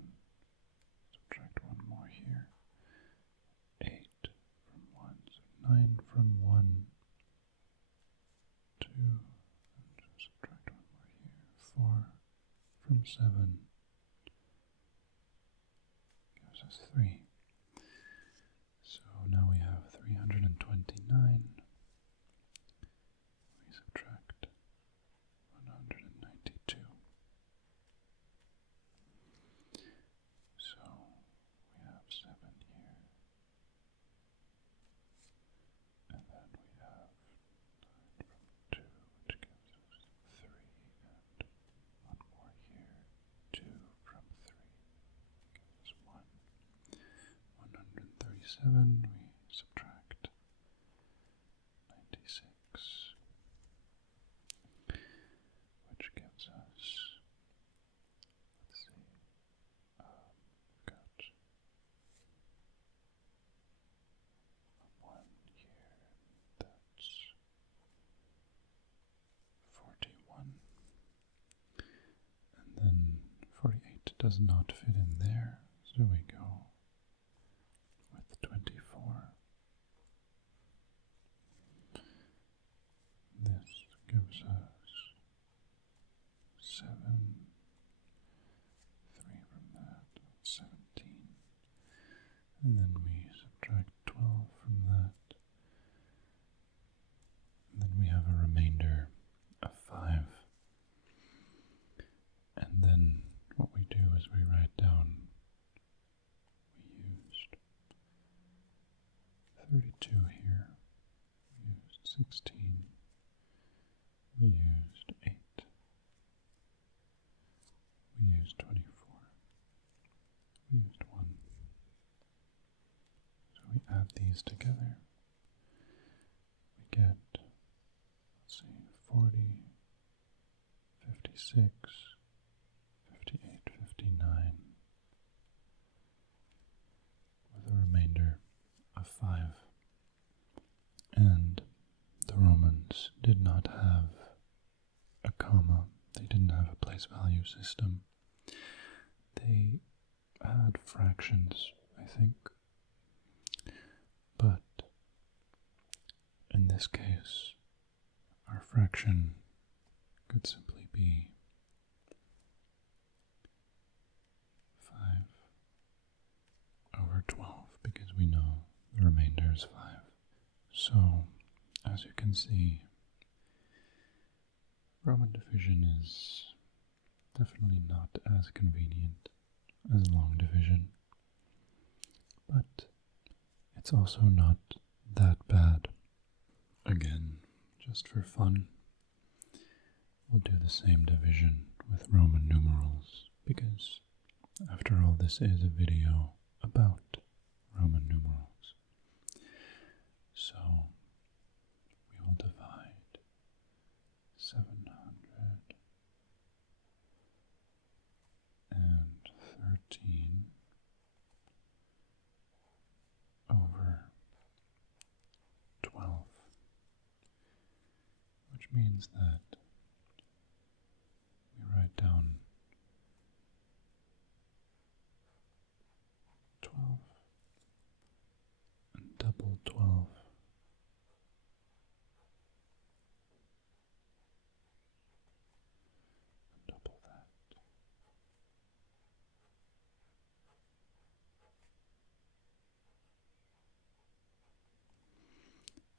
subtract 1 more here, 8 from 1, so 9 from 1, 2, and subtract 1 more here, 4 from 7, gives us 3. So now we have 329, we subtract 192. So we have 7 here, and then we have 9 from 2, which gives us 3, and 1 more here, 2 from 3, gives us 1. 137, we subtract 96, which gives us, let's see, we've got a 1 here, that's 41, and then 48 does not fit in there, so we go with 24. This gives us 7, 3 from that, 17, and then we subtract 12 from that, and then we have a remainder of 5. And then what we do is we write down, we used 32 here, we used 16, we used 8, we used 24, we used 1. So we add these together, we get, let's see, 40, 56, 58, 59, with a remainder of 5. And the Romans did not have a comma, they didn't have a place value system. They had fractions, I think, but in this case, our fraction could simply be 5 over 12, because we know the remainder is 5. So, as you can see, Roman division is definitely not as convenient as long division, but it's also not that bad. Again, just for fun, we'll do the same division with Roman numerals, because after all, this is a video about Roman numerals. So we will divide 713 over 12, which means that we write down 12 and double 12. And double that.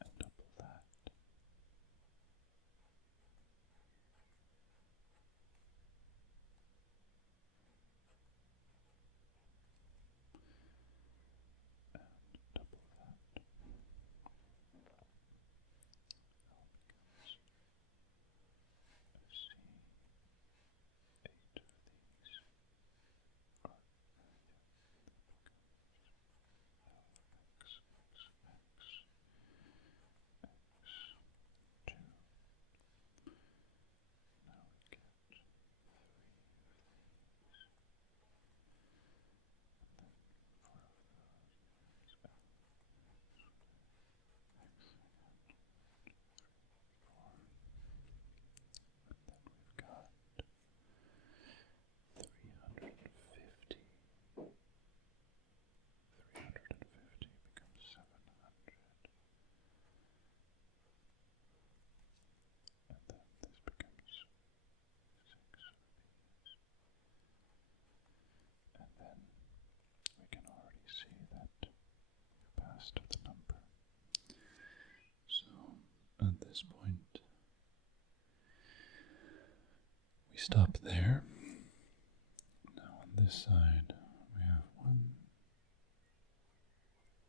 And double that. Double that. See, 8 of these are x, x, x, 2. Now we get 3 of these, and then 4 of those, x, x, 4. And then we've got 350. 350 becomes 700. And then this becomes 6 of these. And then we can already see that we've passed the number. So at this point, we stop there. Now on this side, we have 1,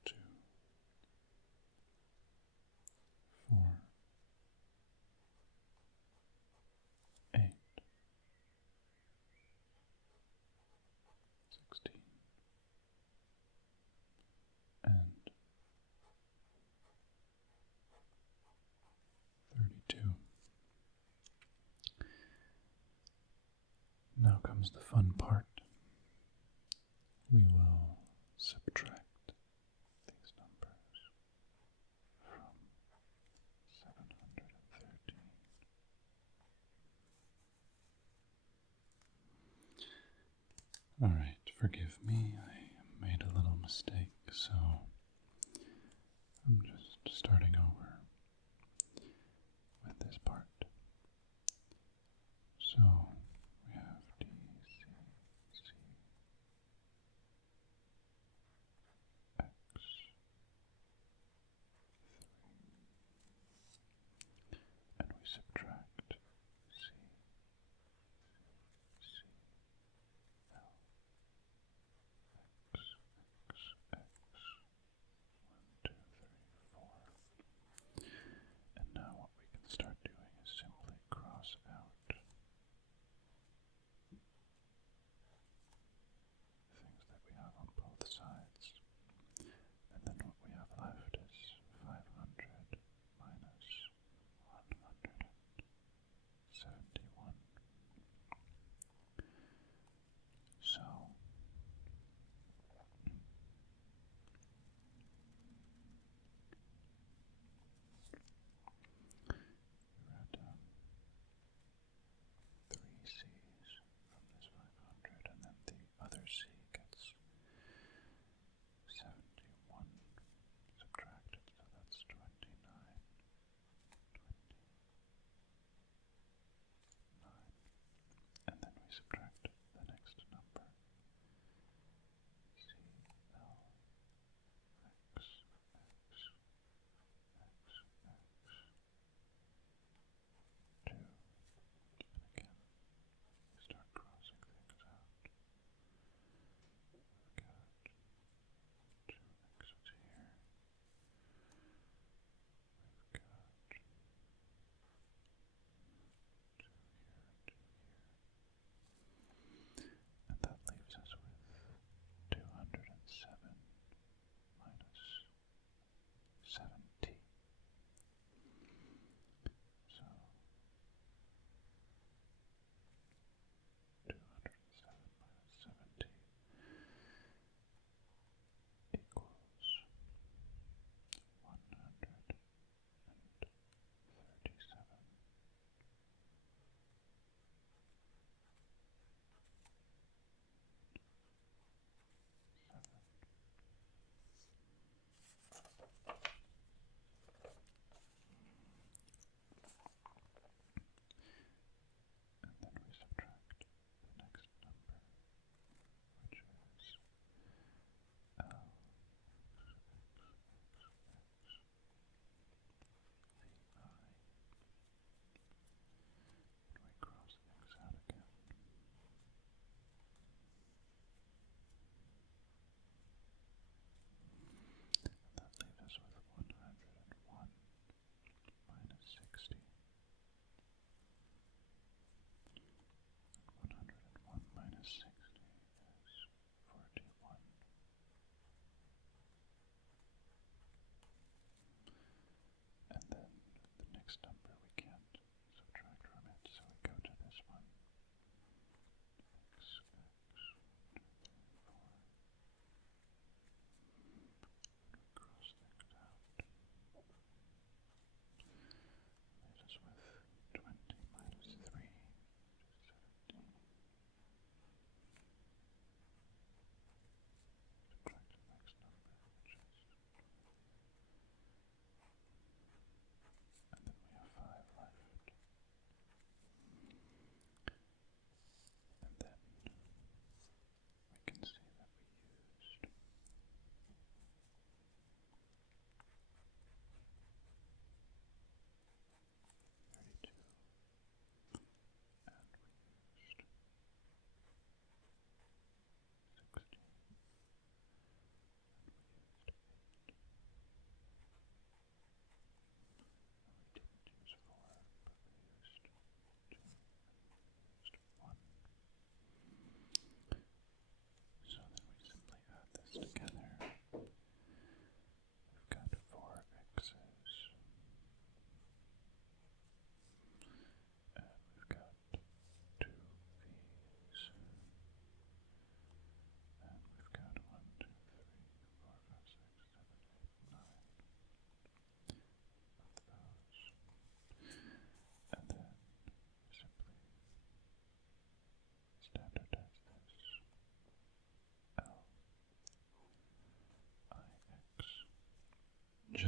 2, 4, 8, 16, and 32. Now comes the fun part. We will subtract these numbers from 713. Alright, forgive me, I made a little mistake, so I'm just starting over with this part. So we have D, C, C, X, 3, and we subtract C, C, L, X, X, X, 1, 2, 3, 4.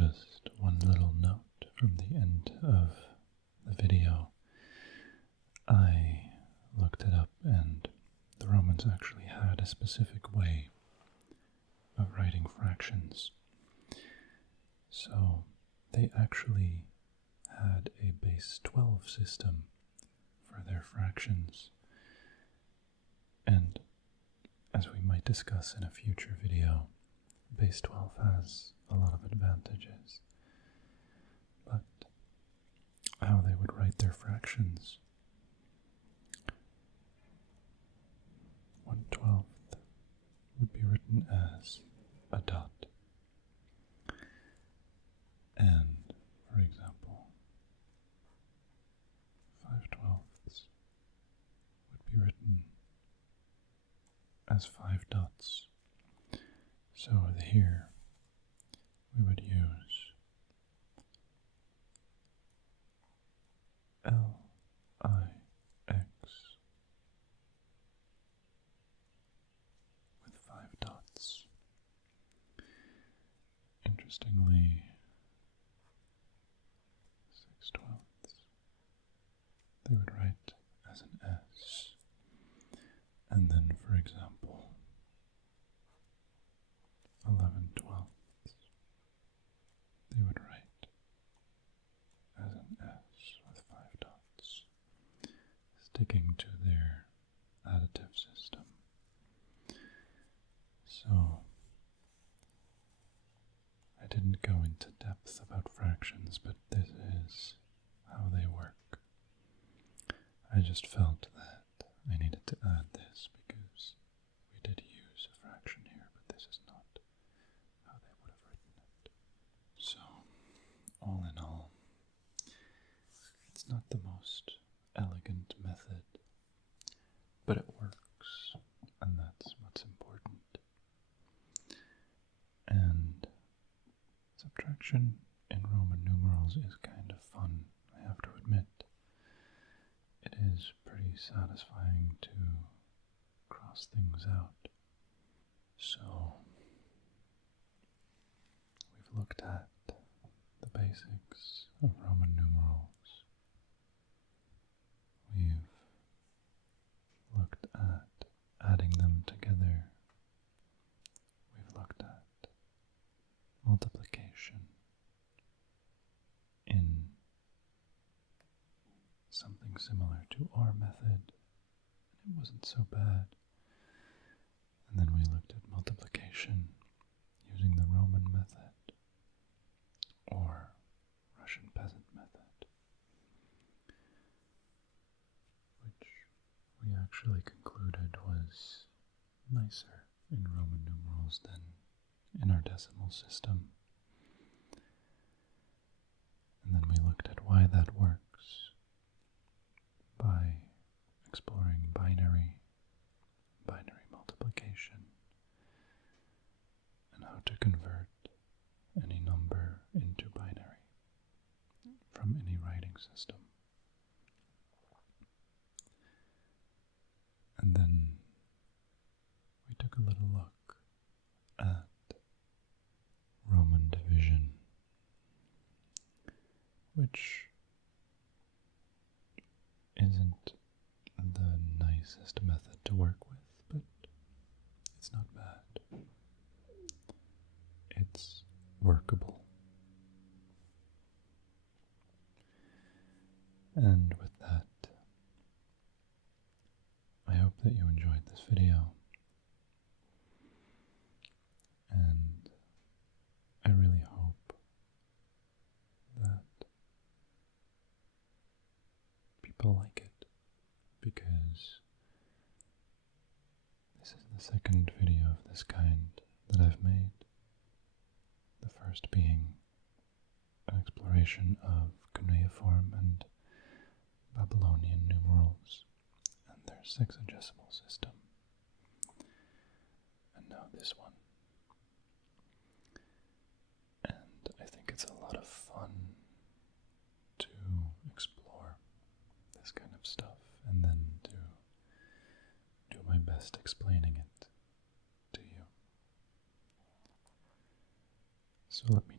just one little note from the end of the video. I looked it up, and the Romans actually had a specific way of writing fractions. So they actually had a base 12 system for their fractions. And as we might discuss in a future video, base 12 has a lot of advantages. But how they would write their fractions: 1/12 would be written as a dot. And, for example, 5/12 would be written as 5 dots. So here we would use LIX with 5 dots. Interestingly, 6/12 they would write as an S. And then, for example, 11/12 they would write as an S with 5 dots, sticking to their additive system. So I didn't go into depth about fractions, but this is how they work. I just felt that I needed to add this because we did use a fraction here, but this is not how they would have written it. So, all in all, it's not the most elegant method, but it works, and that's what's important. And subtraction in Roman numerals is kind of fun, I have to admit. It is pretty satisfying to cross things out. So, we've looked at the basics of Roman numerals. We've looked at adding them together. We've looked at multiplication in something similar to our method, and it wasn't so bad. And then we looked at multiplication using the Roman method or Russian peasant method, which we actually concluded was nicer in Roman numerals than in our decimal system. And then we looked at why that works by exploring binary multiplication, and how to convert any number into binary from any writing system. And then we took a little look at Roman division, which isn't the nicest method to work with, but it's not bad. It's workable. And with that, I hope that you enjoyed this video, and I really hope that people like it, because this is the second video of this kind that I've made, the first being an exploration of cuneiform and Babylonian numerals and their sexagesimal system, and now this one. And I think it's a lot of fun to explore this kind of stuff and then to do my best explaining it to you. So let me